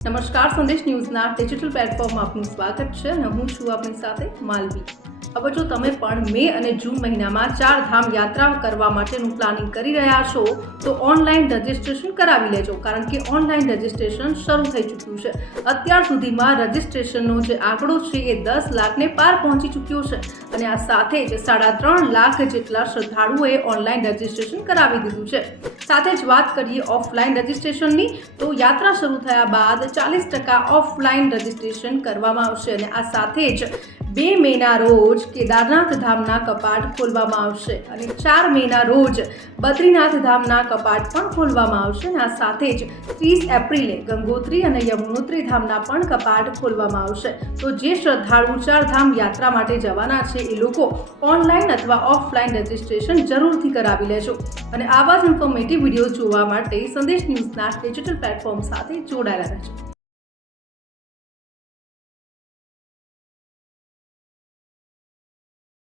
નમસ્કાર, સંદેશ ન્યૂઝના ડિજિટલ પ્લેટફોર્મમાં આપનું સ્વાગત છે અને હું છું આપની સાથે માલવી. હવે જો તમે પણ મે અને જૂન મહિનામાં 4 ધામ યાત્રા કરવા માટેનું પ્લાનિંગ કરી રહ્યા છો તો ઓનલાઈન રજિસ્ટ્રેશન કરાવી લેજો, કારણ કે ઓનલાઈન રજિસ્ટ્રેશન શરૂ થઈ ચૂક્યું છે. અત્યાર સુધીમાં રજિસ્ટ્રેશનનો જે આંકડો છે એ 10 લાખને પાર પહોંચી ચૂક્યો છે અને આ સાથે જ 3.5 લાખ જેટલા શ્રદ્ધાળુઓએ ઓનલાઈન રજિસ્ટ્રેશન કરાવી દીધું છે. સાથે જ વાત કરીએ ઓફલાઈન રજિસ્ટ્રેશનની, તો યાત્રા શરૂ થયા બાદ 40% ઓફલાઈન રજિસ્ટ્રેશન કરવામાં આવશે અને આ સાથે જ 2 મેના રોજ કેદારનાથ ધામના કપાટ ખોલવામાં આવશે અને 4 મેના રોજ બદ્રીનાથ ધામના કપાટ પણ ખોલવામાં આવશે અને આ સાથે જ 30 એપ્રિલે ગંગોત્રી અને યમુનોત્રી ધામના પણ કપાટ ખોલવામાં આવશે. તો જે શ્રદ્ધાળુ 4 ધામ યાત્રા માટે જવાના છે એ લોકો ઓનલાઈન અથવા ઓફલાઈન રજિસ્ટ્રેશન જરૂરથી કરાવી લેજો અને આવા જ ઇન્ફોર્મેટિવ વિડીયો જોવા માટે સંદેશ ન્યૂઝના ડિજિટલ પ્લેટફોર્મ સાથે જોડાયેલા રહેજો.